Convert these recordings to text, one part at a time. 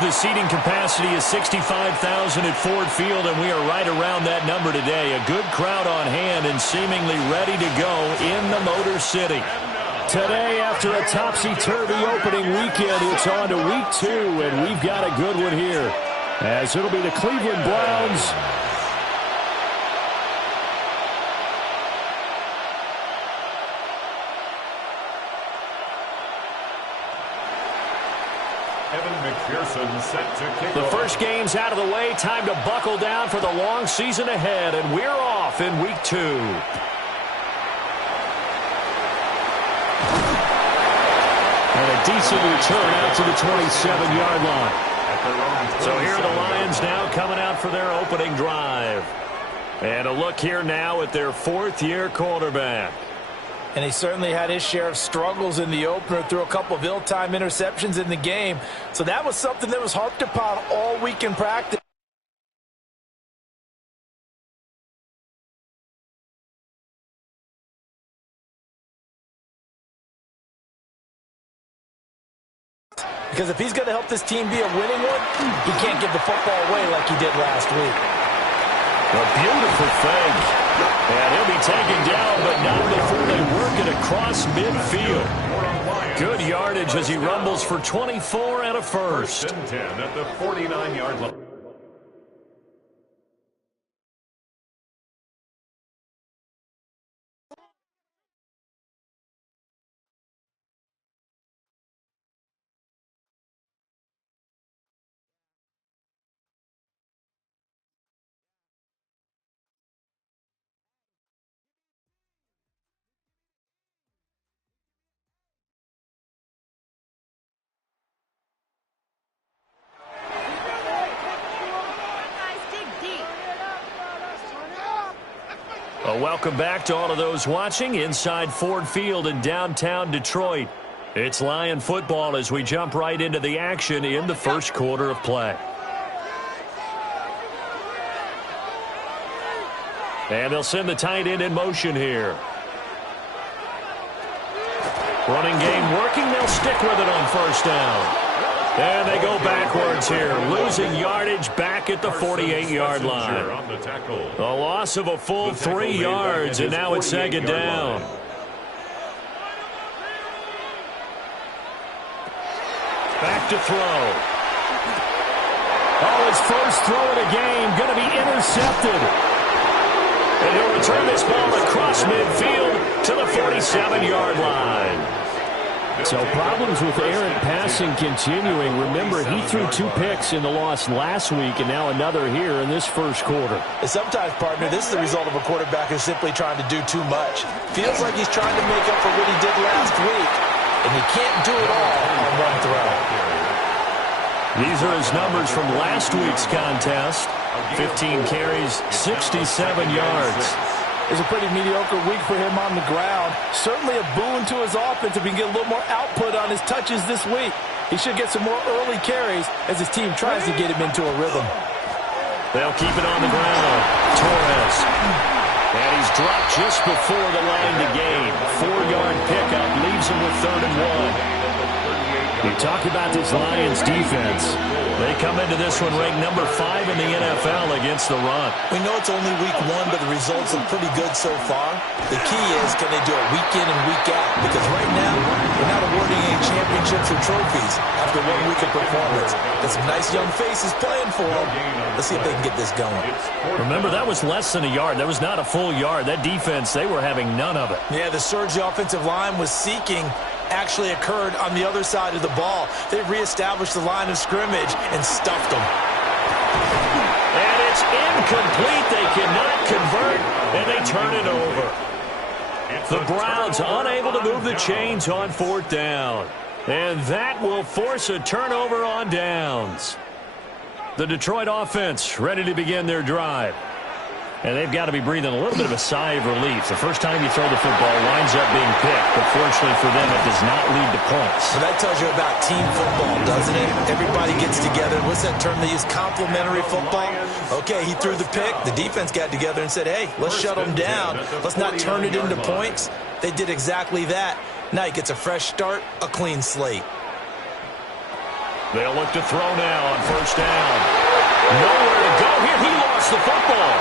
The seating capacity is 65,000 at Ford Field, and we are right around that number today. A good crowd on hand and seemingly ready to go in the Motor City. Today, after a topsy-turvy opening weekend, it's on to week 2, and we've got a good one here, as it'll be the Cleveland Browns set to kick The off. first game's out of the way. Time to buckle down for the long season ahead, and we're off in week 2. And a decent return out to the 27-yard line. So here are the Lions now coming out for their opening drive. And a look here now at their 4th-year quarterback. And he certainly had his share of struggles in the opener, threw a couple of ill-timed interceptions in the game. So that was something that was harped upon all week in practice. Because if he's going to help this team be a winning one, he can't give the football away like he did last week. A beautiful fake. And he'll be taken down, but not before they work it across midfield. Good yardage as he rumbles for 24 and a first. 10 at the 49-yard line. Welcome back to all of those watching inside Ford Field in downtown Detroit. It's Lion football as we jump right into the action in the first quarter of play. And they'll send the tight end in motion here. Running game working. They'll stick with it on first down. And they go backwards here, losing yardage back at the 48-yard line. A loss of a full 3 yards, and now it's second down. Back to throw. Oh, his first throw of the game going to be intercepted. And he'll return this ball across midfield to the 47-yard line. So problems with errant passing continuing. Remember, he threw 2 picks in the loss last week and now another here in this first quarter. And sometimes, partner, this is the result of a quarterback who's simply trying to do too much. Feels like he's trying to make up for what he did last week, and he can't do it all on one throw. These are his numbers from last week's contest. 15 carries, 67 yards. It's a pretty mediocre week for him on the ground. Certainly a boon to his offense if he can get a little more output on his touches this week. He should get some more early carries as his team tries to get him into a rhythm. They'll keep it on the ground. Torres. And he's dropped just before the line to gain. 4-yard pickup leaves him with 3rd and 1. You talk about this Lions defense. They come into this one ranked number 5 in the NFL against the run. We know it's only week 1, but the results look pretty good so far. The key is, can they do it week in and week out? Because right now, they're not awarding any championships or trophies after 1 week of performance. Got some nice young faces playing for them. Let's see if they can get this going. Remember, that was less than a yard. That was not a full yard. That defense, they were having none of it. Yeah, the surge the offensive line was seeking actually occurred on the other side of the ball. They reestablished the line of scrimmage and stuffed them. And it's incomplete. They cannot convert, and they turn it over. The Browns unable to move the chains on 4th down. And that will force a turnover on downs. The Detroit offense ready to begin their drive. And they've got to be breathing a little bit of a sigh of relief. The first time you throw the football winds up being picked, but fortunately for them, it does not lead to points. So that tells you about team football, doesn't it? Everybody gets together. What's that term they use? Complementary football? Okay, he threw the pick. The defense got together and said, hey, let's shut them down. Let's not turn it into points. They did exactly that. Now he gets a fresh start, a clean slate. They'll look to throw now on first down. Nowhere to go here. He lost the football.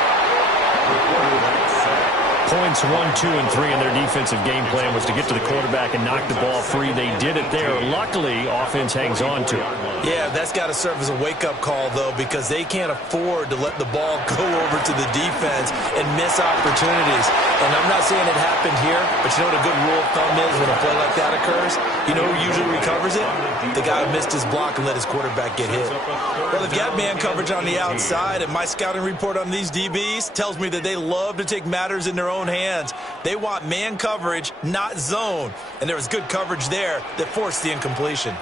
Points 1, 2, and 3 in their defensive game plan was to get to the quarterback and knock the ball free. They did it there. Luckily, offense hangs on to it. Yeah, that's got to serve as a wake-up call, though, because they can't afford to let the ball go over to the defense and miss opportunities. And I'm not saying it happened here, but you know what a good rule of thumb is when a play like that occurs? You know who usually recovers it? The guy who missed his block and let his quarterback get hit. Well, they've got man coverage on the outside, and my scouting report on these DBs tells me that they love to take matters in their own hands. They want man coverage, not zone. And there was good coverage there that forced the incompletion.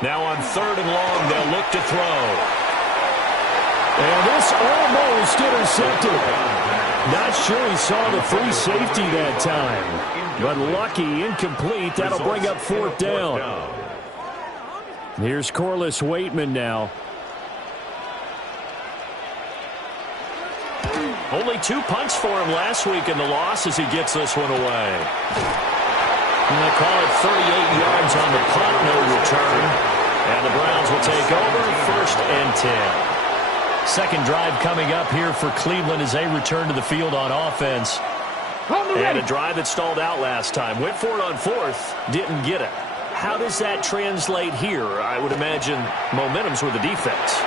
Now on 3rd and long, they'll look to throw. And this almost intercepted. Not sure he saw the free safety that time. But lucky, incomplete. That'll bring up 4th down. Here's Corliss Waitman now. Only 2 punts for him last week in the loss as he gets this one away. And they call it 38 yards on the punt, no return. And the Browns will take over 1st and 10. Second drive coming up here for Cleveland as they return to the field on offense. And a drive that stalled out last time. Went for it on 4th, didn't get it. How does that translate here? I would imagine momentum's with the defense.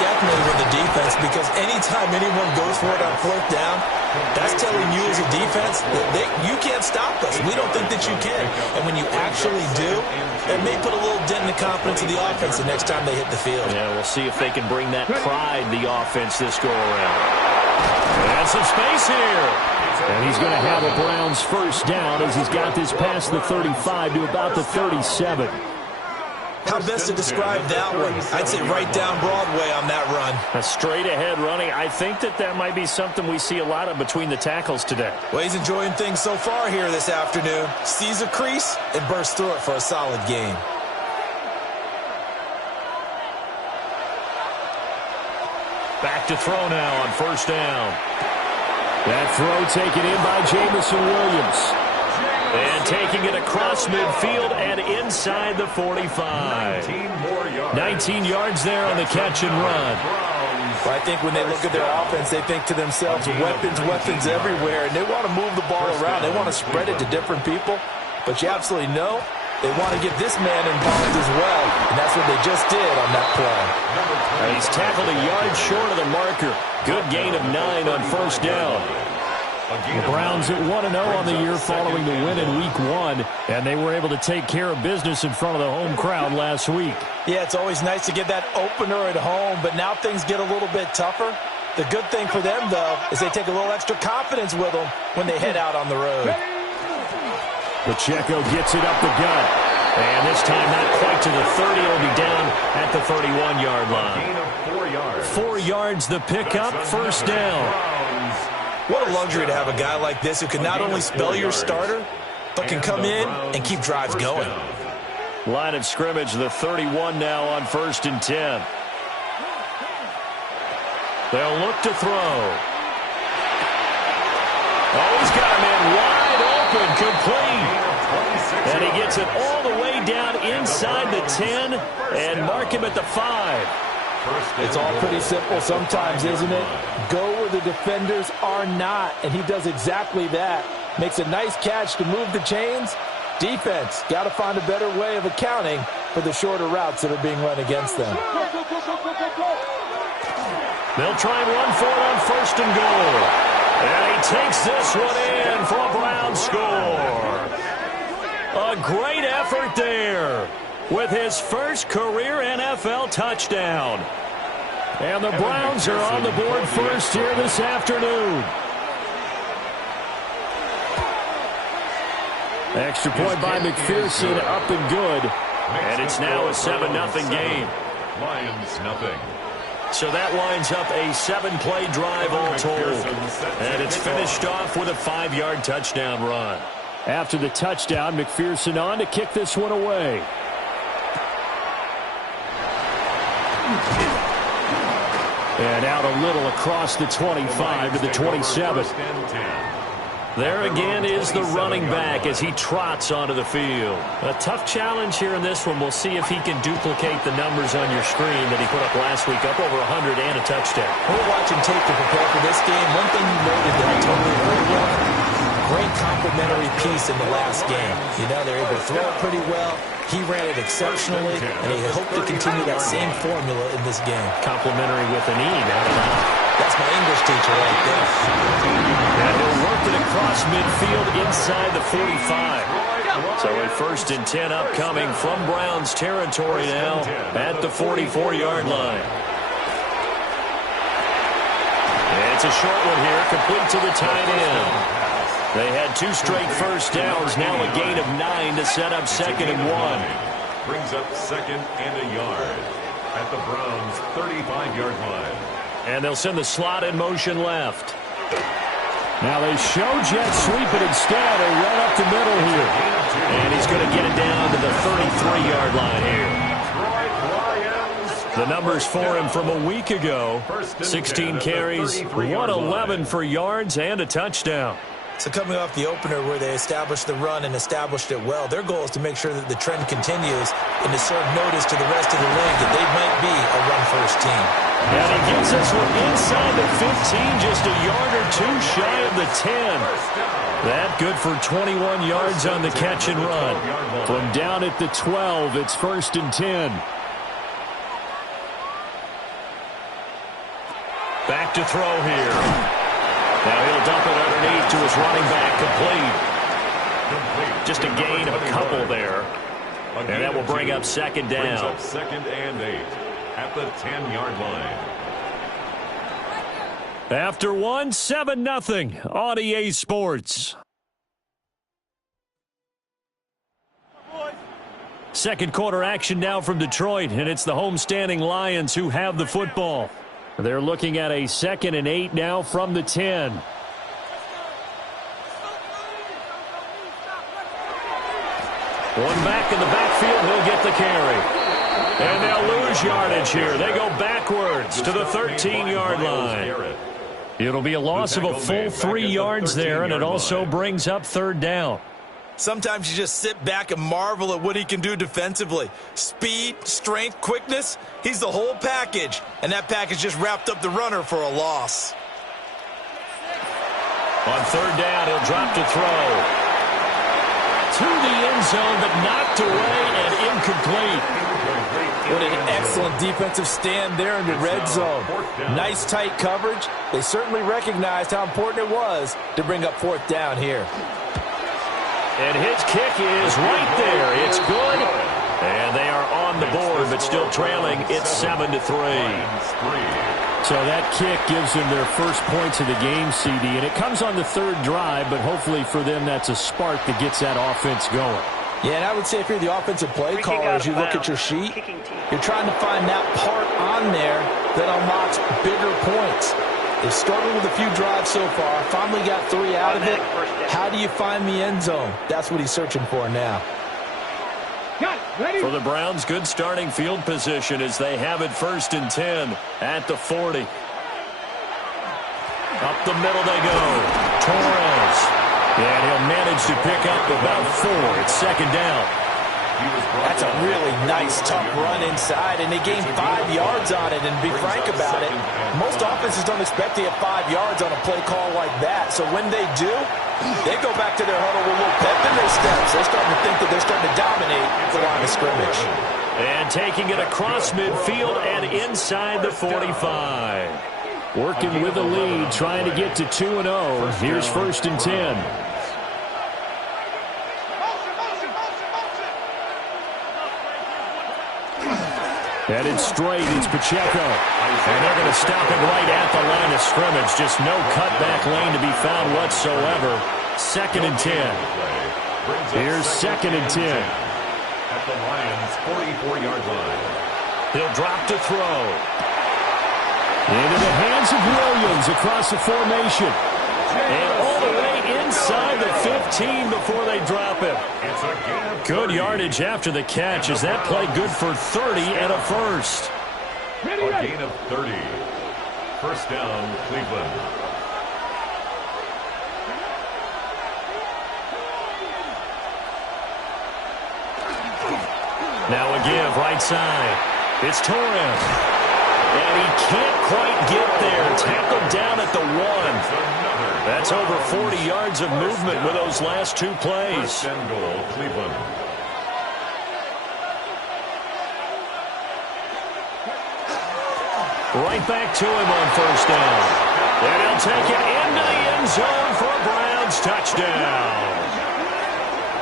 Definitely with the defense, because anytime anyone goes for it on 4th down, that's telling you as a defense that you can't stop us. We don't think that you can. And when you actually do, it may put a little dent in the confidence of the offense the next time they hit the field. Yeah, we'll see if they can bring that pride, the offense, this go-around. And some space here. And he's going to have a Browns first down as he's got this past the 35 to about the 37. How best to describe that one? I'd say right down Broadway on that run. A straight-ahead running. I think that might be something we see a lot of between the tackles today. Well, he's enjoying things so far here this afternoon. Sees a crease and bursts through it for a solid gain. Back to throw now on first down. That throw taken in by Jamison Williams. And taking it across midfield and inside the 45. 19 yards there on the catch and run. Well, I think when they look at their offense, they think to themselves, weapons everywhere, and they want to move the ball around. They want to spread it to different people. But you absolutely know they want to get this man involved as well, and that's what they just did on that play. He's tackled a yard short of the marker. Good gain of 9 on first down. The Browns at 1-0 on the year following the win in Week 1, and they were able to take care of business in front of the home crowd last week. Yeah, it's always nice to get that opener at home, but now things get a little bit tougher. The good thing for them, though, is they take a little extra confidence with them when they head out on the road. Pacheco gets it up the gut. And this time not quite to the 30. It'll be down at the 31-yard line. 4 yards the pickup, first down. What a luxury to have a guy like this who can not only spell your starter, but can come in and keep drives going. Line of scrimmage, the 31 now on 1st and 10. They'll look to throw. Oh, he's got a man wide open, complete. And he gets it all the way down inside the 10 and mark him at the 5. It's all pretty simple sometimes, isn't it? Go where the defenders are not, and he does exactly that. Makes a nice catch to move the chains. Defense, got to find a better way of accounting for the shorter routes that are being run against them. They'll try and run for it on 1st and goal. And he takes this one in for a Browns score. A great effort there with his first career NFL touchdown. And the Browns are on the board first here this afternoon. Extra point by McPherson, up and good. And it's now a 7-0 game. Lions, nothing. So that lines up a 7-play drive all told. And it's finished off with a 5-yard touchdown run. After the touchdown, McPherson on to kick this one away. And out a little across the 25 to the 27. There again is the running back as he trots onto the field. A tough challenge here in this one. We'll see if he can duplicate the numbers on your screen that he put up last week, up over 100 and a touchdown. We're watching tape to prepare for this game. One thing you noted that I totally agree with, great complementary piece in the last game. You know, they're able to throw it pretty well. He ran it exceptionally, and they hope to continue that same formula in this game. Complimentary with an E, not an I. That's my English teacher right there. And he'll work it across midfield inside the 45. So a 1st and 10 upcoming from Browns territory now at the 44-yard line. And it's a short one here, complete to the tight end. They had 2 straight first downs, now a gain of 9 to set up 2nd and 1. Brings up 2nd and a yard at the Browns' 35-yard line. And they'll send the slot in motion left. Now they show jet sweep it instead. They run up the middle here. And he's going to get it down to the 33-yard line here. The numbers for him from a week ago. 16 carries, 111 for yards, and a touchdown. So coming off the opener where they established the run and established it well, their goal is to make sure that the trend continues and to serve notice to the rest of the league that they might be a run-first team. And he gets this one inside the 15, just a yard or 2 shy of the 10. That good for 21 yards on the catch and run. From down at the 12, it's 1st and 10. Back to throw here. Now he'll dump it underneath to his running back, complete. Just a gain of a couple there. And that will bring up 2nd down. Brings up 2nd and 8 at the 10-yard line. After 1, 7-0 on EA Sports. Second quarter action now from Detroit, and it's the homestanding Lions who have the football. They're looking at a 2nd and 8 now from the 10. One back in the backfield, he'll get the carry. And they'll lose yardage here. They go backwards to the 13-yard line. It'll be a loss of a full 3 yards there, and it also brings up 3rd down. Sometimes you just sit back and marvel at what he can do defensively. Speed, strength, quickness, he's the whole package. And that package just wrapped up the runner for a loss. On 3rd down, he'll drop to throw. To the end zone, but knocked away and incomplete. What an excellent defensive stand there in the red zone. Nice tight coverage. They certainly recognized how important it was to bring up 4th down here. And his kick is right there. It's good. And they are on the board, but still trailing. It's 7-3. So that kick gives them their first points of the game, CD. And it comes on the 3rd drive, but hopefully for them that's a spark that gets that offense going. Yeah, and I would say if you're the offensive play caller, as you look at your sheet, you're trying to find that part on there that unlocks bigger points. They started with a few drives so far, finally got 3 out of it. How do you find the end zone? That's what he's searching for now. For the Browns, good starting field position as they have it 1st and 10 at the 40. Up the middle they go. Torres. And he'll manage to pick up about 4. It's 2nd down. That's a really nice, tough run inside, and they gained 5 yards on it. And to be frank about it, most offenses don't expect to get 5 yards on a play call like that. So when they do, they go back to their huddle with a little pep in their steps. They're starting to think that they're starting to dominate the line of scrimmage. And taking it across midfield and inside the 45. Working with the lead, trying to get to 2-0. Here's 1st and 10. Headed straight, it's Pacheco. And they're going to stop it right at the line of scrimmage. Just no cutback lane to be found whatsoever. 2nd and 10. Here's 2nd and 10. At the Lions' 44-yard line. He'll drop to throw. Into the hands of Williams across the formation. And all the way inside the 15 before they drop him. Good yardage after the catch. Is that play good for 30 and a first? A gain of 30. 1st down, Cleveland. Now a give, right side. It's Torres. And he can't quite get there. Tackled down at the 1. That's over 40 yards of movement with those last 2 plays. First and goal, Cleveland. Right back to him on first down. And he'll take it into the end zone for a Browns touchdown.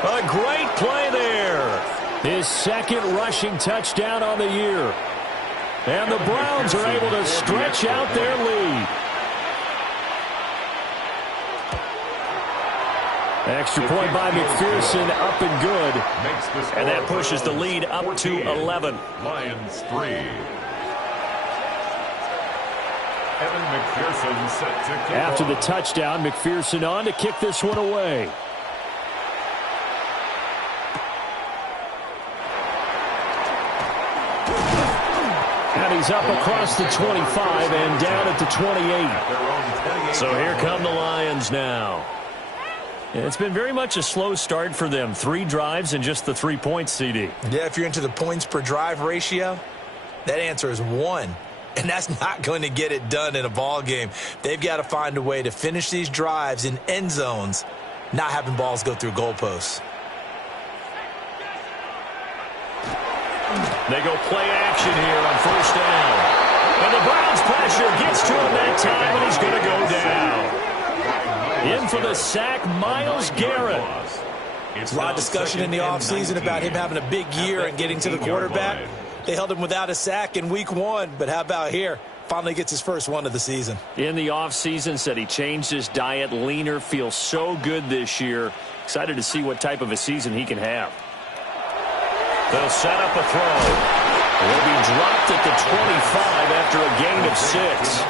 A great play there. His second rushing touchdown on the year. And the Browns are able to stretch out their lead. Extra point by McPherson, up and good. And that pushes the lead up to 11. Lions 3. Evan McPherson set to kick After off. the touchdown, McPherson on to kick this one away. And he's up across the 25 and down at the 28. So here come the Lions now. It's been very much a slow start for them. 3 drives and just the 3 points, CD. Yeah, if you're into the points per drive ratio, that answer is 1. And that's not going to get it done in a ball game. They've got to find a way to finish these drives in end zones, not having balls go through goalposts. They go play action here on first down. And the Browns pressure gets to him that time, and he's going to go down. In for the sack, Myles Garrett. A lot of discussion in the offseason about him having a big year and getting to the quarterback. They held him without a sack in week 1, but how about here? Finally gets his first one of the season. In the offseason, said he changed his diet, leaner, feels so good this year. Excited to see what type of a season he can have. They'll set up a throw. Will be dropped at the 25 after a gain of 6.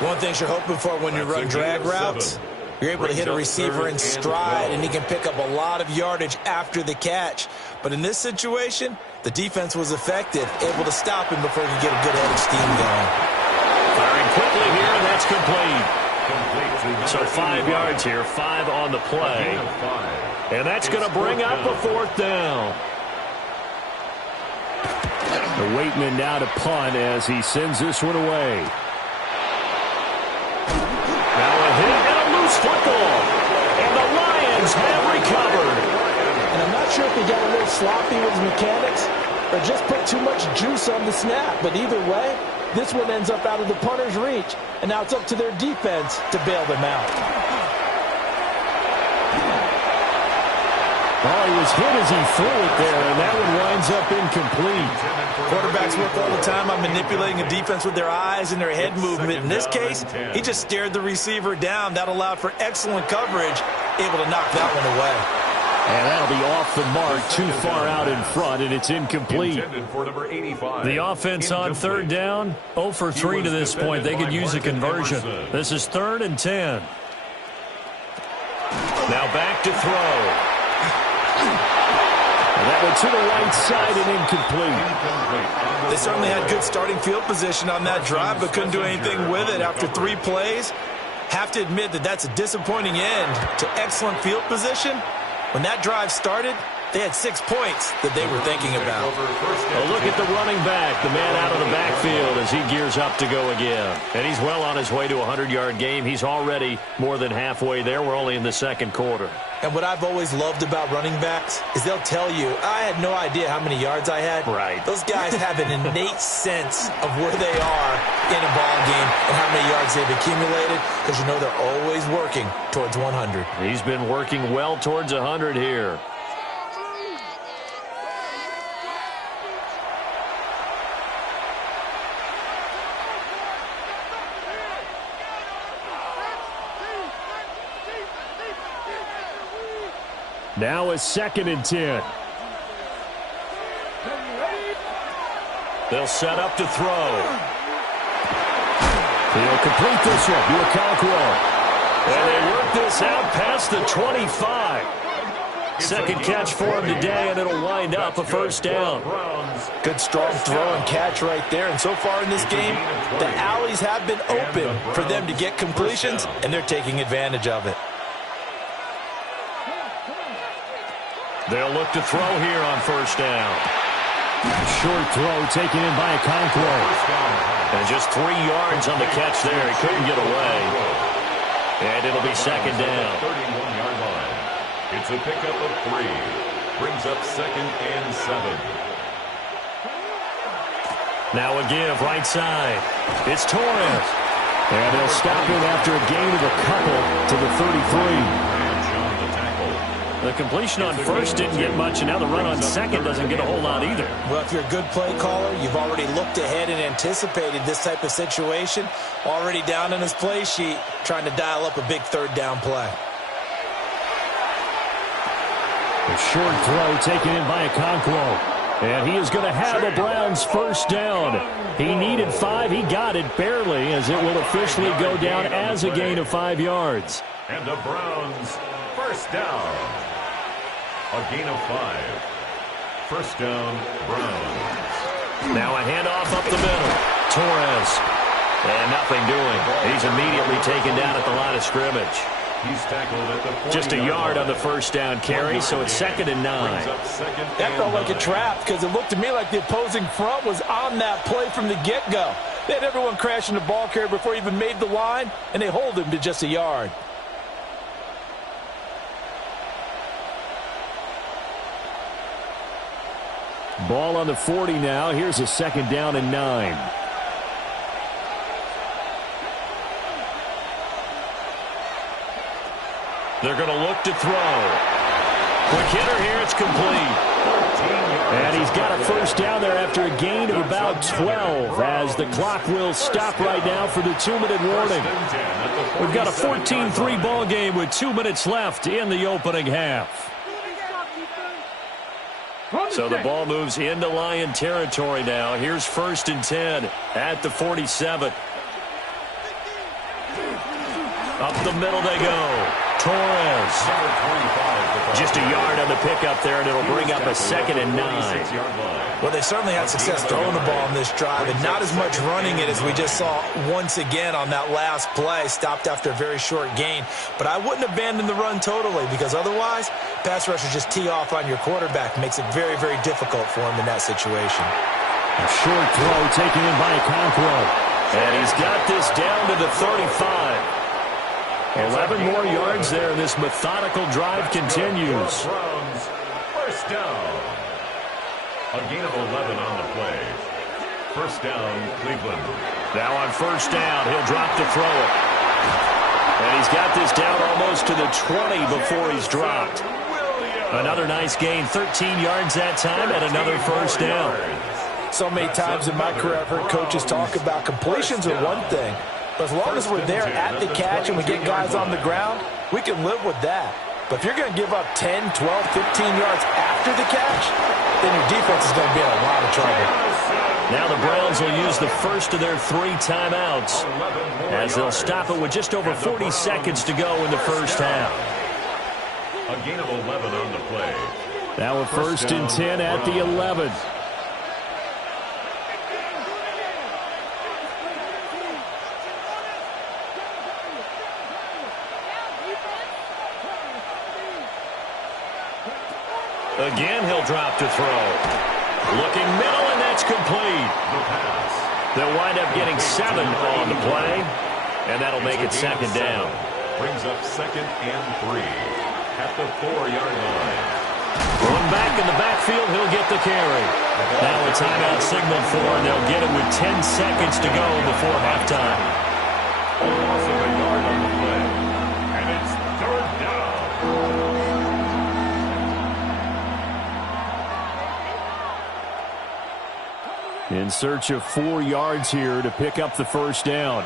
One thing you're hoping for when you run drag routes, you're able to hit a receiver in stride, and he can pick up a lot of yardage after the catch. But in this situation, the defense was effective, able to stop him before he could get a good head of steam going. Firing quickly here, and that's complete. So 5 yards here, 5 on the play. And that's going to bring up a 4th down. The Waitman now to punt as he sends this one away. Now a hit and a loose football. And the Lions have recovered. And I'm not sure if he got a little sloppy with his mechanics or just put too much juice on the snap. But either way, this one ends up out of the punter's reach. And now it's up to their defense to bail them out. Oh, he was hit as he threw it there, and that one winds up incomplete. Quarterbacks work all the time on manipulating a defense with their eyes and their head movement. In this case, he just stared the receiver down. That allowed for excellent coverage, able to knock that one away. And that'll be off the mark, too far out in front, and it's incomplete. The offense on 3rd down, 0 for 3 to this point. They could use a conversion. This is 3rd and 10. Now back to throw. And that one to the right side and incomplete. They certainly had good starting field position on that drive, but couldn't do anything with it after 3 plays. Have to admit that that's a disappointing end to excellent field position. When that drive started, they had 6 points that they were thinking about. A look at the running back, the man out of the backfield as he gears up to go again. And he's well on his way to a 100-yard game. He's already more than halfway there. We're only in the 2nd quarter. And what I've always loved about running backs is they'll tell you, I had no idea how many yards I had. Right. Those guys have an innate sense of where they are in a ball game and how many yards they've accumulated, because you know they're always working towards 100. He's been working well towards 100 here. Now a 2nd and 10. They'll set up to throw. He'll complete this one to Okonkwo. And they work this out past the 25. 2nd catch for him today, and it'll wind up a 1st down. Good strong throw and catch right there. And so far in this game, the alleys have been open for them to get completions, and they're taking advantage of it. They'll look to throw here on first down. Short throw taken in by Okonkwo. And just 3 yards on the catch there. He couldn't get away. And it'll be second down. 31-yard line. It's a pickup of 3. Brings up 2nd and 7. Now a give right side. It's Torres. And they'll stop him after a gain of a couple to the 33. The completion on first didn't get much, and now the run on second doesn't get a whole lot either. Well, if you're a good play caller, you've already looked ahead and anticipated this type of situation. Already down in his play sheet, trying to dial up a big third down play. A short throw taken in by Okonkwo. And he is going to have the Browns first down. He needed 5. He got it barely, as it will officially go down as a gain of 5 yards. And the Browns first down. A gain of 5. First down, Browns. Now a handoff up the middle. Torres. And nothing doing. He's immediately taken down at the line of scrimmage. He's tackled at the 40. Just a yard on the first down carry, so it's 2nd and 9. That felt like a trap because it looked to me like the opposing front was on that play from the get-go. They had everyone crashing the ball carrier before he even made the line, and they hold him to just a yard. Ball on the 40 now. Here's a 2nd down and 9. They're going to look to throw. Quick hitter here. It's complete. And he's got a first down there after a gain of about 12, as the clock will stop right now for the 2-minute warning. We've got a 14-3 ball game with 2 minutes left in the opening half. So the ball moves into Lion territory now. Here's 1st and 10 at the 47. Up the middle they go. Torres. Just a yard on the pickup there, and it'll bring up a 2nd and 9. Well, they certainly had success throwing the ball in this drive, and not as much running it as we just saw once again on that last play. Stopped after a very short gain. But I wouldn't abandon the run totally, because otherwise, pass rushers just tee off on your quarterback. Makes it very, very difficult for him in that situation. A short throw taken in by Okonkwo. And he's got this down to the 35. 11 more yards there, and this methodical drive continues. Browns first down. A gain of 11 on the play. First down, Cleveland. Now on first down, he'll drop to throw it. And he's got this down almost to the 20 before he's dropped. Another nice gain, 13 yards that time, and another first down. So many times in my career I've heard coaches talk about completions are one thing, but as long as we're there at the catch and we get guys on the ground, we can live with that. But if you're going to give up 10, 12, 15 yards after the catch, then your defense is going to be in a lot of trouble. Now the Browns will use the first of their 3 timeouts as they'll stop it with just over 40 seconds to go in the first half. A gain of 11 on the play. Now a first and 10 at the 11. Again, he'll drop to throw. Looking middle, and that's complete. They'll wind up getting 7 on the play, and that'll make it second down. Brings up 2nd and 3 at the 4-yard line. One back in the backfield, he'll get the carry. Now a timeout signal for, and they'll get it with 10 seconds to go before halftime. Loss of a yard on the play, and it's 3rd down. In search of 4 yards here to pick up the first down.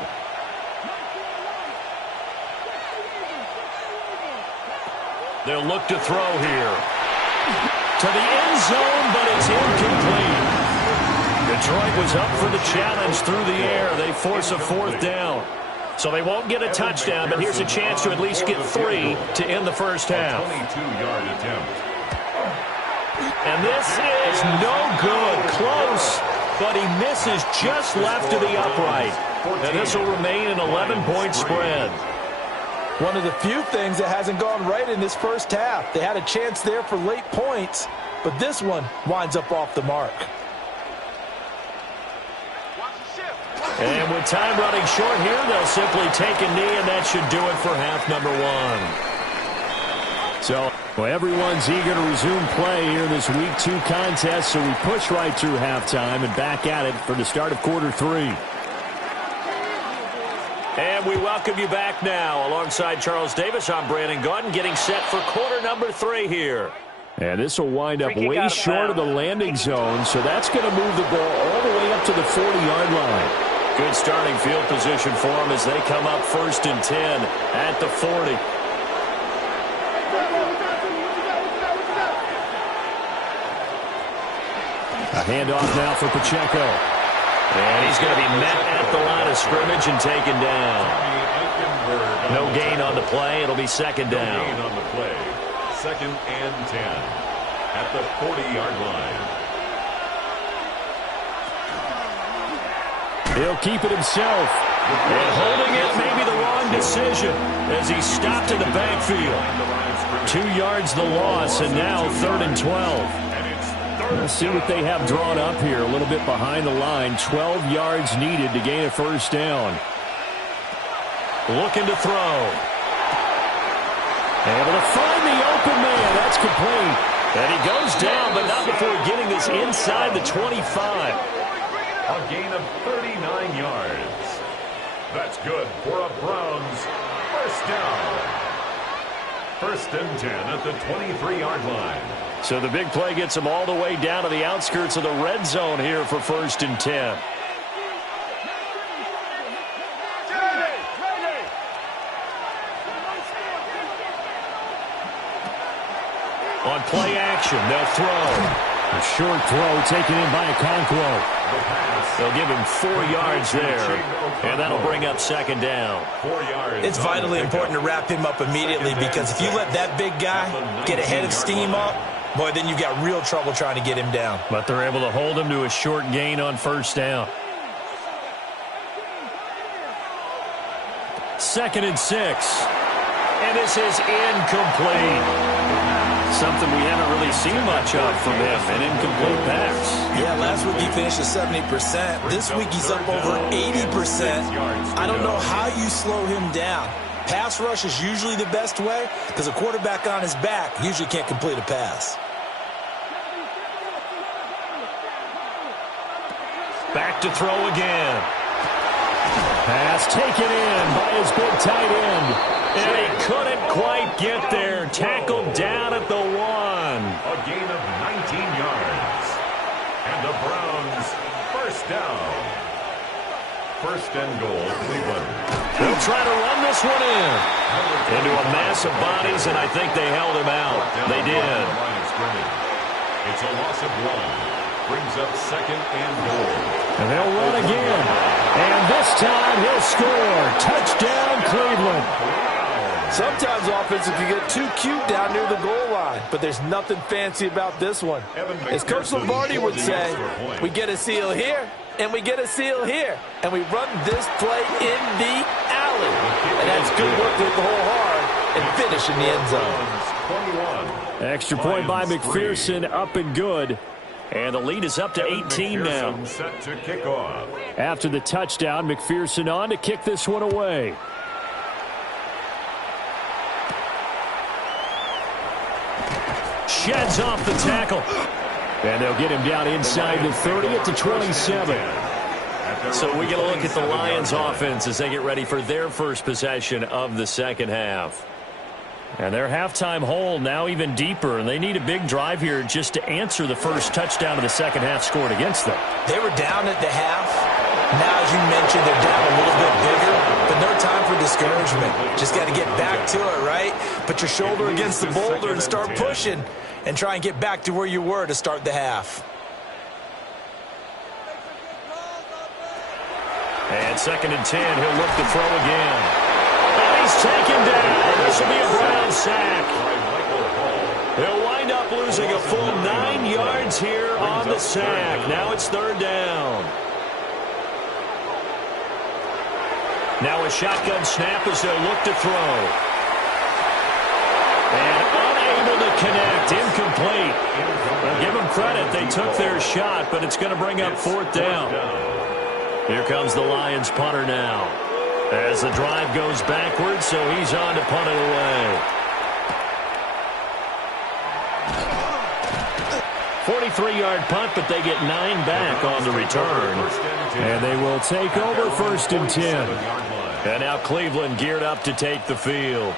They'll look to throw here. To the end zone, but it's incomplete. Detroit was up for the challenge through the air. They force a 4th down. So they won't get a touchdown, but here's a chance to at least get 3 to end the first half. 22-yard attempt. And this is no good. Close, but he misses just left of the upright. And this will remain an 11-point spread. One of the few things that hasn't gone right in this first half. They had a chance there for late points, but this one winds up off the mark. And with time running short here, they'll simply take a knee, and that should do it for half number one. So everyone's eager to resume play here in this Week 2 contest, so we push right through halftime and back at it for the start of quarter 3. And we welcome you back now. Alongside Charles Davis, I'm Brandon Gaudin, getting set for quarter number 3 here. And this will wind up way short of the landing zone, so that's going to move the ball all the way up to the 40-yard line. Good starting field position for them as they come up 1st and 10 at the 40. A handoff now for Pacheco. And he's going to be met at the line of scrimmage and taken down. No gain on the play. It'll be 2nd down. No gain on the play. 2nd and 10 at the 40-yard line. He'll keep it himself. And holding it may be the wrong decision as he stopped in the backfield. 2 yards the loss, and now 3rd and 12. Let's see what they have drawn up here. A little bit behind the line. 12 yards needed to gain a 1st down. Looking to throw. Able to find the open man. That's complete. And he goes down, but not before getting this inside the 25. A gain of 39 yards. That's good for a Browns 1st down. 1st and 10 at the 23-yard line. So the big play gets them all the way down to the outskirts of the red zone here for 1st and 10. On play action, they'll throw. A short throw taken in by Okonkwo. They'll give him 4 yards there, and that'll bring up 2nd down. 4 yards. It's vitally important to wrap him up immediately because if you let that big guy get ahead of steam up, boy, then you've got real trouble trying to get him down. But they're able to hold him to a short gain on 1st down. 2nd and 6. And this is incomplete. Something we haven't really seen much of from him, an incomplete pass. Yeah, last week he finished at 70%. This week he's up over 80%. I don't know how you slow him down. Pass rush is usually the best way because a quarterback on his back usually can't complete a pass. Back to throw again. Pass taken in by his big tight end. And he couldn't quite get there. Tackled down at the 1. A gain of 19 yards. And the Browns 1st down. 1st and goal, Cleveland. They'll try to run this one in. Into a mass of bodies, and I think they held him out. They did. It's a loss of 1. Brings up 2nd and goal. And they'll run again. And this time he'll score. Touchdown, Cleveland. Sometimes offenses can get too cute down near the goal line, but there's nothing fancy about this one. As Coach Lombardi would say, we get a seal here, and we get a seal here, and we run this play in the alley. And that's good work with the whole hard and finish in the end zone. Extra point by McPherson, up and good. And the lead is up to 18 now. Set to kick off. After the touchdown, McPherson on to kick this one away. Sheds off the tackle. And they'll get him down inside the 30 at the 27. So we get a look at the Lions offense as they get ready for their first possession of the 2nd half. And their halftime hole now even deeper, and they need a big drive here just to answer the first touchdown of the 2nd half scored against them. They were down at the half. Now, as you mentioned, they're down a little bit bigger, but no time for discouragement. Just got to get back to it, right? Put your shoulder against the boulder and start pushing and try and get back to where you were to start the half. And 2nd and 10, he'll look to throw again. And he's taken down. This will be a Brown sack. He'll wind up losing a full 9 yards here on the sack. Now it's 3rd down. Now a shotgun snap as they'll look to throw. credit, they took their shot, but it's going to bring up 4th down. Here comes the Lions punter now. As the drive goes backwards, so he's on to punt it away. 43-yard punt, but they get 9 back on the return. And they will take over 1st and 10. And now Cleveland geared up to take the field.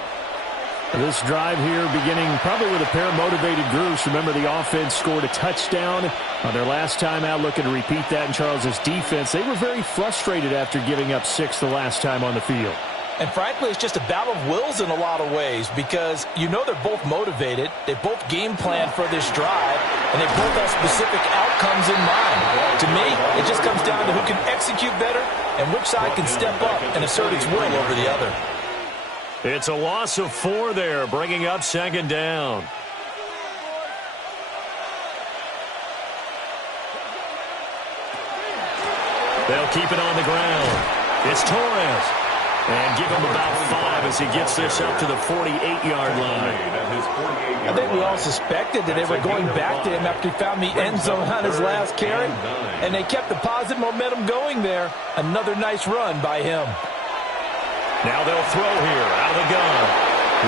This drive here beginning probably with a pair of motivated groups. Remember, the offense scored a touchdown on their last time out, looking to repeat that in Charles' defense. They were very frustrated after giving up 6 the last time on the field. And frankly, it's just a battle of wills in a lot of ways because you know they're both motivated. They both game plan for this drive, and they both have specific outcomes in mind. To me, it just comes down to who can execute better and which side can step up and assert its will over the other. It's a loss of 4 there, bringing up 2nd down. They'll keep it on the ground. It's Torres. And give him about 5 as he gets this up to the 48-yard line. I think we all suspected that they were going back to him after he found the end zone on his last carry. And they kept the positive momentum going there. Another nice run by him. Now they'll throw here out of the gun.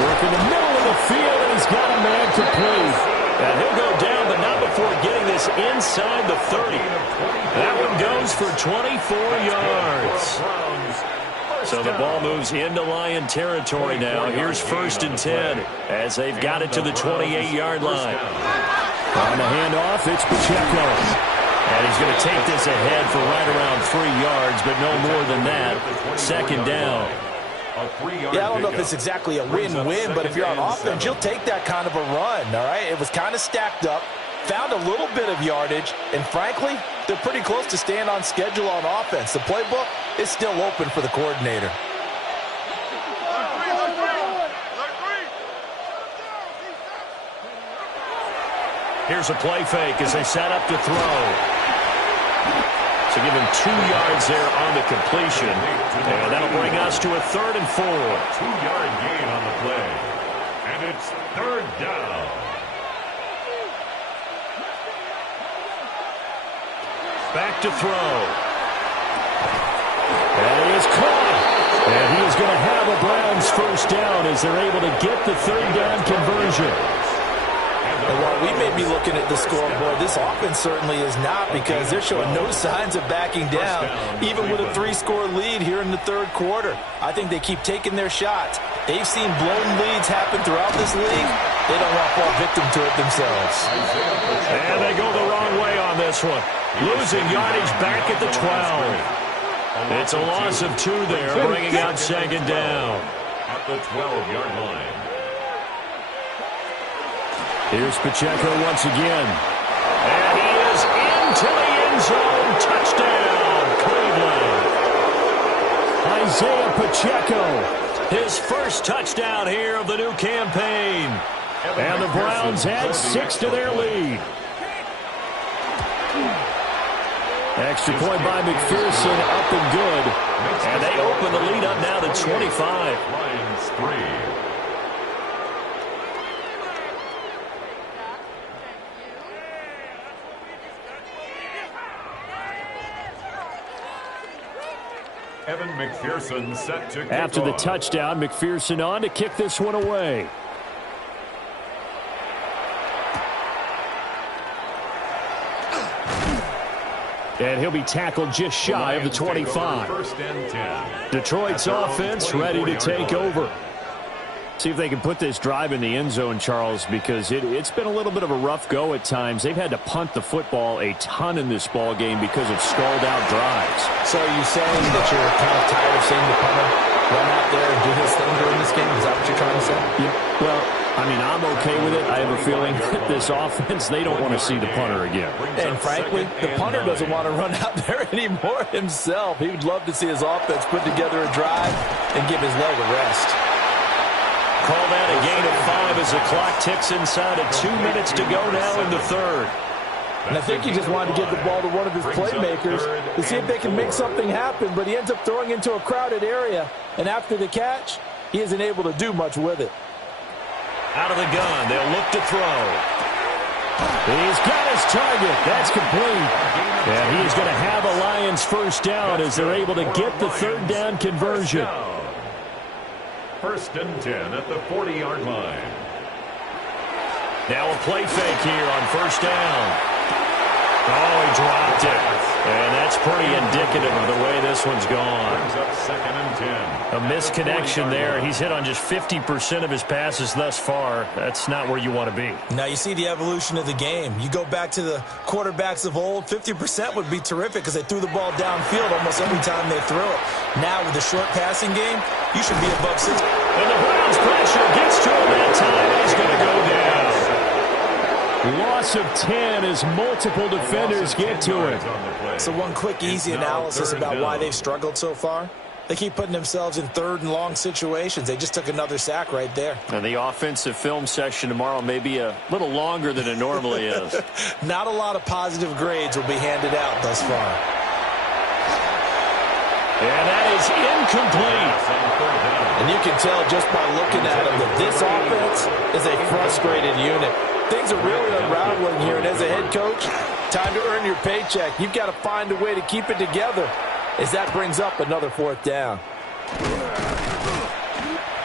Work in the middle of the field, and he's got a man complete. And he'll go down, but not before getting this inside the 30. That one goes for 24 yards. So the ball moves into Lion territory now. Here's 1st and 10 as they've got it to the 28-yard line. On the handoff, it's Pacheco. And he's going to take this ahead for right around 3 yards, but no more than that. 2nd down. Yeah, I don't know if it's exactly a win-win, but if you're on offense, you'll take that kind of a run, all right? It was kind of stacked up, found a little bit of yardage, and frankly, they're pretty close to staying on schedule on offense. The playbook is still open for the coordinator. Here's a play fake as they set up to throw. So give him 2 yards there on the completion. And that'll bring us to a 3rd and 4. 2-yard gain on the play. And it's 3rd down. Back to throw. And he is caught. And he is going to have a Browns 1st down as they're able to get the 3rd down conversion. And while we may be looking at the scoreboard, this offense certainly is not because they're showing no signs of backing down, even with a 3-score lead here in the 3rd quarter. I think they keep taking their shots. They've seen blown leads happen throughout this league. They don't want to fall victim to it themselves. And they go the wrong way on this one. Losing yardage back at the 12. It's a loss of 2 there, bringing out 2nd down. At the 12-yard line. Here's Pacheco once again. And he is into the end zone. Touchdown, Cleveland. Isaiah Pacheco. His first touchdown here of the new campaign. And the Browns add 6 to their lead. Extra point by McPherson, up and good. And they open the lead up now to 25. Lions 3. Evan McPherson set to kick After the off. touchdown, McPherson on to kick this one away. And he'll be tackled just shy of the 25. 1st and 10. Detroit's offense ready to take over. See if they can put this drive in the end zone, Charles, because it's been a little bit of a rough go at times. They've had to punt the football a ton in this ball game because of stalled-out drives. So are you saying that you're kind of tired of seeing the punter run out there and do his thing during this game? Is that what you're trying to say? Yeah, well, I mean, I'm okay with it. I have a feeling that this offense, they don't want to see the punter again. And frankly, the punter doesn't want to run out there anymore himself. He would love to see his offense put together a drive and give his leg a rest. Call that a gain of 5 as the clock ticks inside of 2 minutes to go now in the 3rd. And I think he just wanted to get the ball to one of his playmakers to see if they can make something happen, but he ends up throwing into a crowded area. And after the catch, he isn't able to do much with it. Out of the gun, they'll look to throw. He's got his target. That's complete. And he is going to have a Lions first down as they're able to get the third down conversion. First and 10 at the 40-yard line. Now a play fake here on first down. Oh, he dropped it. And that's pretty indicative of the way this one's gone. Brings up second and 10. A misconnection there. He's hit on just 50% of his passes thus far. That's not where you want to be. Now you see the evolution of the game. You go back to the quarterbacks of old, 50% would be terrific because they threw the ball downfield almost every time they threw it. Now with the short passing game, you should be above 60. And the Browns pressure gets to him that time, and he's going to go down. Loss of 10 as multiple defenders get to it. So one quick, easy analysis about why they've struggled so far. They keep putting themselves in third and long situations. They just took another sack right there. And the offensive film session tomorrow may be a little longer than it normally is. Not a lot of positive grades will be handed out thus far. And that is incomplete. And you can tell just by looking at him that this offense is a frustrated unit. Things are really unraveling here, and as a head coach, time to earn your paycheck. You've got to find a way to keep it together as that brings up another fourth down.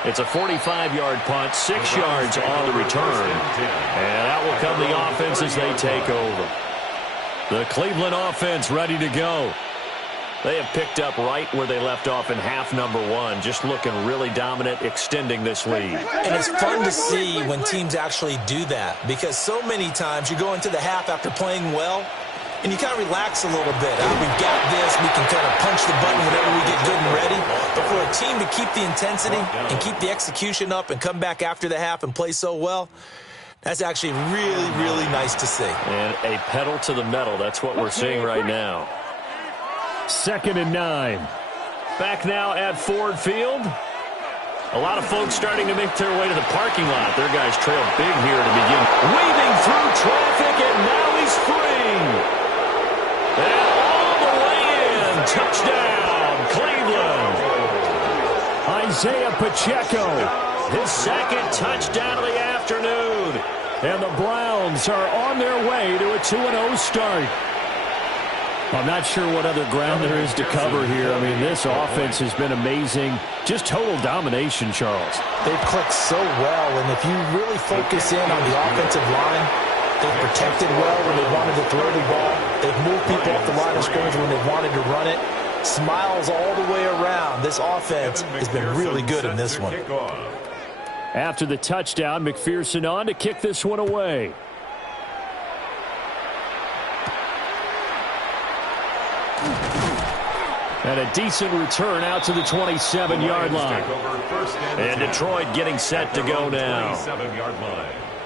It's a 45-yard punt, 6 yards on the return. And out will come the offense as they take over. The Cleveland offense ready to go. They have picked up right where they left off in half number one, just looking really dominant, extending this lead. And it's fun to see when teams actually do that, because so many times you go into the half after playing well, and you kind of relax a little bit. We've got this. We can kind of punch the button whenever we get good and ready. But for a team to keep the intensity and keep the execution up and come back after the half and play so well, that's actually really, really nice to see. And a pedal to the metal. That's what we're seeing right now. 2nd and 9. Back now at Ford Field. A lot of folks starting to make their way to the parking lot. Their guys trail big here to begin. Weaving through traffic, and now he's free. And all the way in. Touchdown, Cleveland. Isaiah Pacheco. His second touchdown of the afternoon. And the Browns are on their way to a 2-0 start. I'm not sure what other ground there is to cover here. I mean, this offense has been amazing. Just total domination, Charles. They've clicked so well, and if you really focus in on the offensive line, they've protected well when they wanted to throw the ball. They've moved people off the line of scrimmage when they wanted to run it. Smiles all the way around. This offense has been really good in this one. After the touchdown, McPherson on to kick this one away. And a decent return out to the 27-yard line. And Detroit getting set to go now.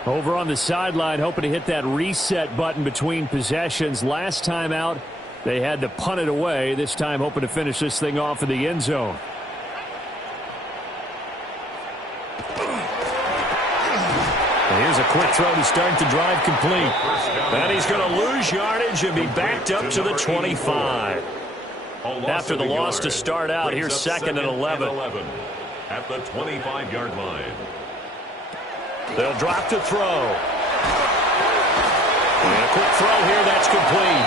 Over on the sideline, hoping to hit that reset button between possessions. Last time out, they had to punt it away. This time hoping to finish this thing off in the end zone. And here's a quick throw to start the drive complete. And he's going to lose yardage and be backed up to the 25. After the loss to start out, here's 2nd and 11. At the 25-yard line. They'll drop to throw. And a quick throw here, that's complete.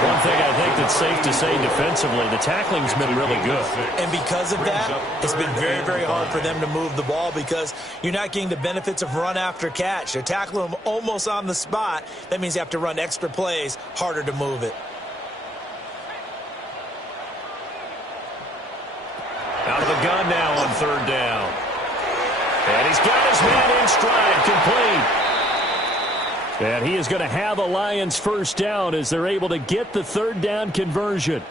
One thing I think that's safe to say defensively, the tackling's been really good. And because of that, it's been very, very hard for them to move the ball because you're not getting the benefits of run after catch. They're tackling them almost on the spot. That means you have to run extra plays, harder to move it. Out of the gun now on 3rd down. And he's got his man in stride, complete. And he is going to have a Lions first down as they're able to get the 3rd down conversion.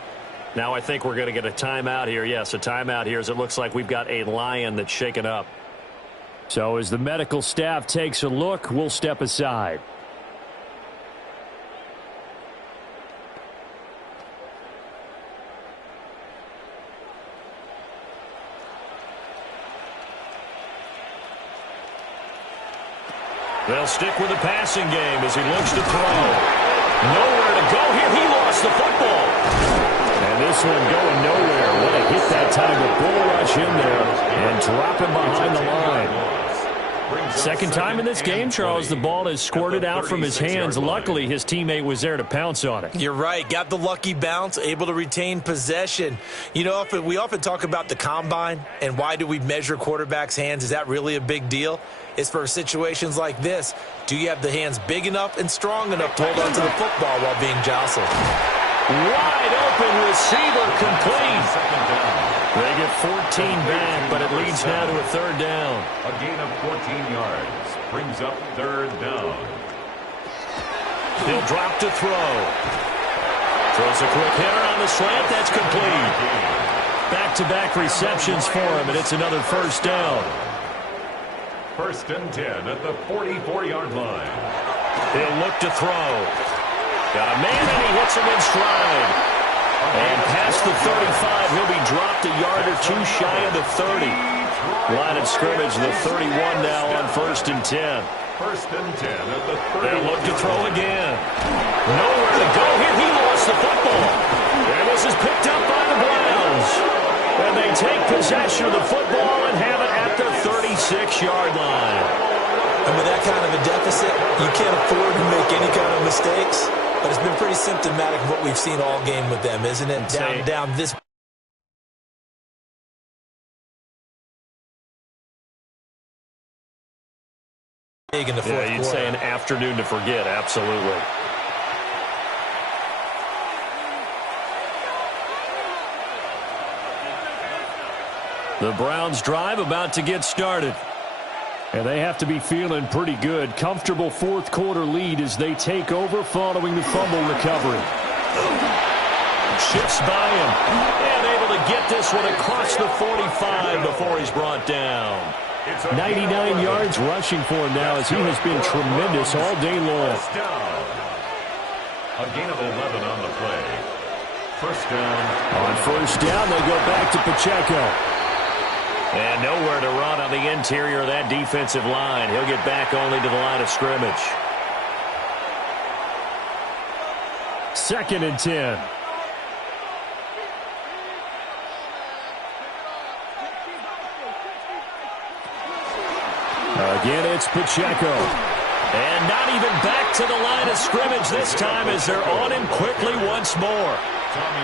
Now I think we're going to get a timeout here. Yes, a timeout here as it looks like we've got a Lion that's shaken up. So as the medical staff takes a look, we'll step aside. They'll stick with the passing game as he looks to throw. Nowhere to go here. He lost the football. And this one going nowhere. What a hit that time. A bull rush in there and drop him behind the line. Second time in this game, Charles, the ball has squirted out from his hands. Luckily, his teammate was there to pounce on it. You're right. Got the lucky bounce, able to retain possession. You know, we often talk about the combine and why do we measure quarterbacks' hands. Is that really a big deal? It's for situations like this. Do you have the hands big enough and strong enough to hold on to the football while being jostled? Wide open receiver complete. They get 14 back, but it leads now to a third down. A gain of 14 yards brings up third down. He'll drop to throw. Throws a quick hitter on the slant. That's complete. Back-to-back receptions for him, and it's another first down. First and 10 at the 44-yard line. He'll look to throw. Got a man, and he hits him in stride. And past the 35, he'll be dropped a yard or two shy of the 30. Line of scrimmage, the 31 now on first and 10. First and 10 at the 30. They'll look to throw again. Nowhere to go here. He lost the football. And this is picked up by the Browns. And they take possession of the football and have it at the 36-yard line. And with that kind of a deficit, you can't afford to make any kind of mistakes. But it's been pretty symptomatic of what we've seen all game with them, isn't it? Down this big in the fourth quarter. You'd say an afternoon to forget, absolutely. The Browns drive about to get started. And they have to be feeling pretty good. Comfortable fourth quarter lead as they take over following the fumble recovery. Shifts by him. And able to get this one across the 45 before he's brought down. 99 yards rushing for him now as he has been tremendous all day long. A gain of 11 on the play. First down. On first down, they go back to Pacheco. And nowhere to run on the interior of that defensive line. He'll get back only to the line of scrimmage. Second and 10. Again, it's Pacheco. And not even back to the line of scrimmage this time as they're on him quickly once more.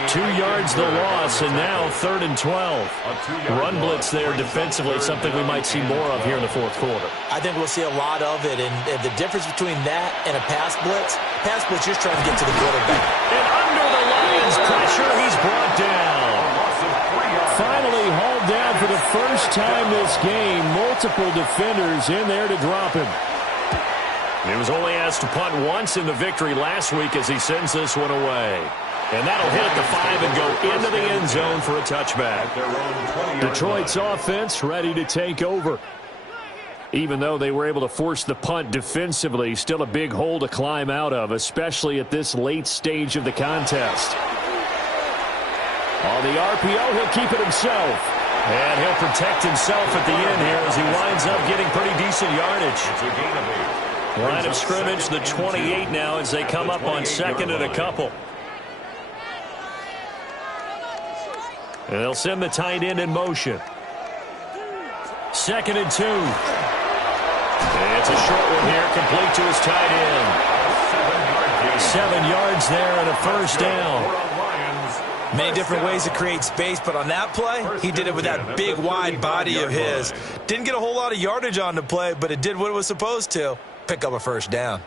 2 yards the loss, and now third and 12. Run blitz there defensively, something we might see more of here in the fourth quarter. I think we'll see a lot of it, and the difference between that and a pass blitz just trying to get to the quarterback. And under the Lions' pressure, he's brought down. Finally hauled down for the first time this game. Multiple defenders in there to drop him. He was only asked to punt once in the victory last week as he sends this one away. And that'll hit at the 5 and go into the end zone for a touchback. Detroit's offense ready to take over. Even though they were able to force the punt defensively, still a big hole to climb out of, especially at this late stage of the contest. On the RPO, he'll keep it himself. And he'll protect himself at the end here as he winds up getting pretty decent yardage. Line of scrimmage, the 28 now as they come up on second and a couple. And they'll send the tight end in motion. Second and 2. It's a short one here, complete to his tight end. 7 yards there and a first down. Many different ways to create space, but on that play, he did it with that big, wide body of his. Didn't get a whole lot of yardage on the play, but it did what it was supposed to. Pick up a first down.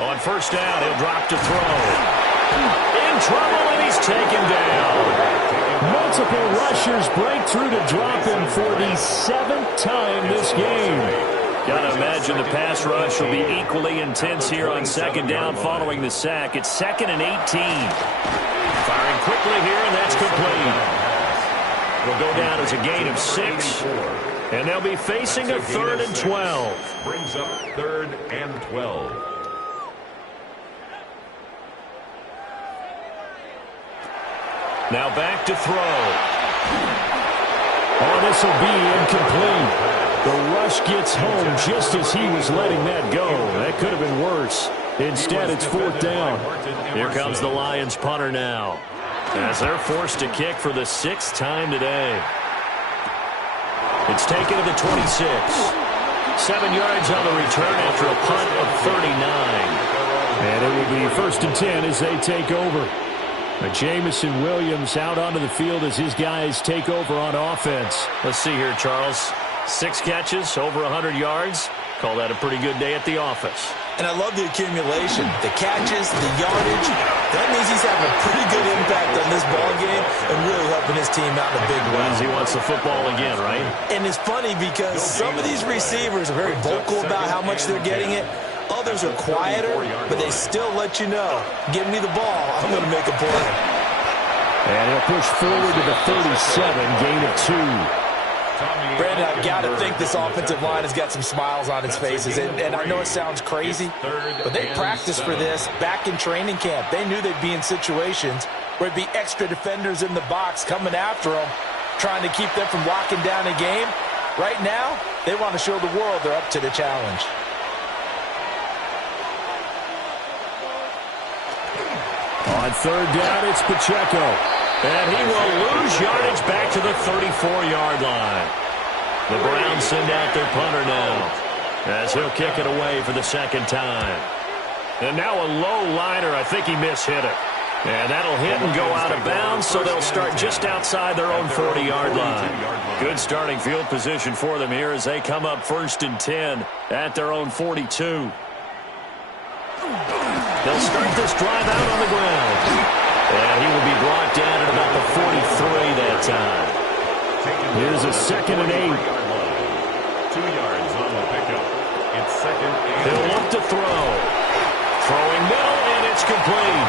On first down, he'll drop to throw. In trouble, and he's taken down. Multiple rushers break through to drop him for the 7th time this game. Gotta imagine the pass rush will be equally intense here on second down following the sack. It's second and 18. Firing quickly here, and that's complete. Will go down as a gain of 6. And they'll be facing a third and 12. Brings up third and 12. Now back to throw. Oh, this will be incomplete. The rush gets home just as he was letting that go. That could have been worse. Instead, it's fourth down. Here comes the Lions punter now, as they're forced to kick for the 6th time today. It's taken to the 26. 7 yards on the return after a punt of 39. And it will be 1st and 10 as they take over. Jamison Williams out onto the field as his guys take over on offense. Let's see here, Charles. 6 catches, over 100 yards. Call that a pretty good day at the office. And I love the accumulation, the catches, the yardage. That means he's having a pretty good impact on this ball game and really helping his team out in a big way. He wants the football again, right? And it's funny because some of these receivers are very vocal about how much they're getting it. Others are quieter, but they still let you know, give me the ball, I'm going to make a play. And he'll push forward to the 37, gain of 2. Brandon, I've got to think this offensive line has got some smiles on its faces. And I know it sounds crazy, but they practiced for this back in training camp. They knew they'd be in situations where it'd be extra defenders in the box coming after them, trying to keep them from locking down a game. Right now, they want to show the world they're up to the challenge. On 3rd down, it's Pacheco. And he will lose yardage back to the 34-yard line. The Browns send out their punter now as he'll kick it away for the 2nd time. And now a low liner. I think he mishit it. And that'll hit and go out of bounds, so they'll start just outside their own 40-yard line. Good starting field position for them here as they come up 1st and 10 at their own 42. They'll start this drive out on the ground. And he will be brought down at about the 43 that time. Here's a 2nd and 8. 2 yards on the pickup. It's 2nd and 8. He'll look to throw. Throwing middle, and it's complete.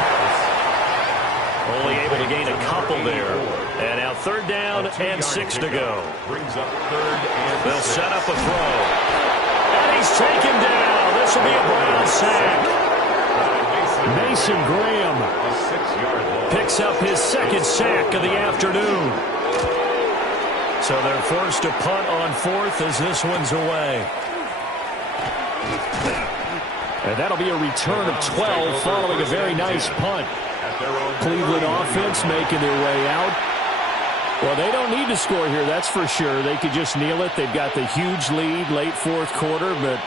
Only able to gain a couple there. And now 3rd down and 6 to go. Brings up 3rd and 6. They'll set up a throw. And he's taken down. This will be a Brown sack. Mason Graham picks up his 2nd sack of the afternoon. So they're forced to punt on 4th as this one's away. And that'll be a return of 12 following a very nice punt. Cleveland offense making their way out. Well, they don't need to score here, that's for sure. They could just kneel it. They've got the huge lead late 4th quarter, but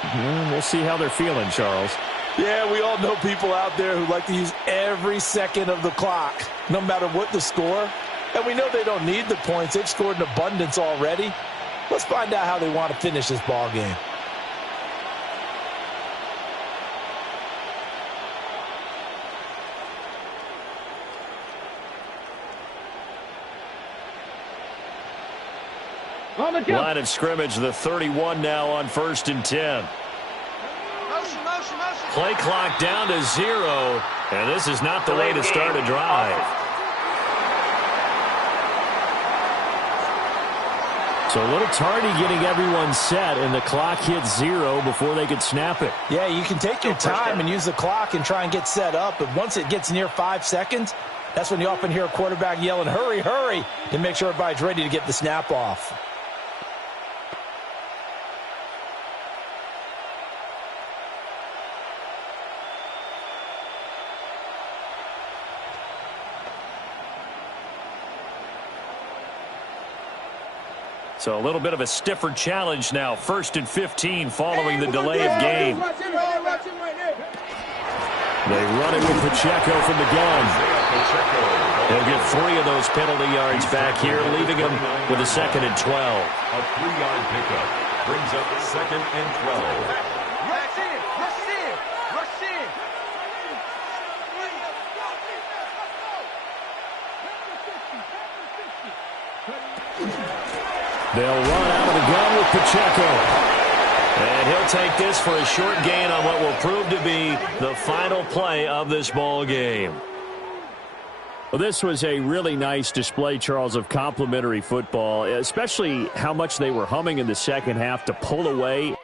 we'll see how they're feeling, Charles. Yeah, we all know people out there who like to use every second of the clock, no matter what the score. And we know they don't need the points. They've scored in abundance already. Let's find out how they want to finish this ball game. Line of scrimmage, the 31 now on 1st and 10. Play clock down to 0, and this is not the way to start a drive. So a little tardy getting everyone set, and the clock hits 0 before they could snap it. Yeah, you can take your time and use the clock and try and get set up, but once it gets near 5 seconds, that's when you often hear a quarterback yelling, hurry, hurry, to make sure everybody's ready to get the snap off. So a little bit of a stiffer challenge now. 1st and 15 following the delay of game. They run it with Pacheco from the gun. They'll get 3 of those penalty yards back here, leaving them with a 2nd and 12. A 3-yard pickup brings up 2nd and 12. They'll run out of the gun with Pacheco. And he'll take this for a short gain on what will prove to be the final play of this ball game. Well, this was a really nice display, Charles, of complimentary football, especially how much they were humming in the second half to pull away.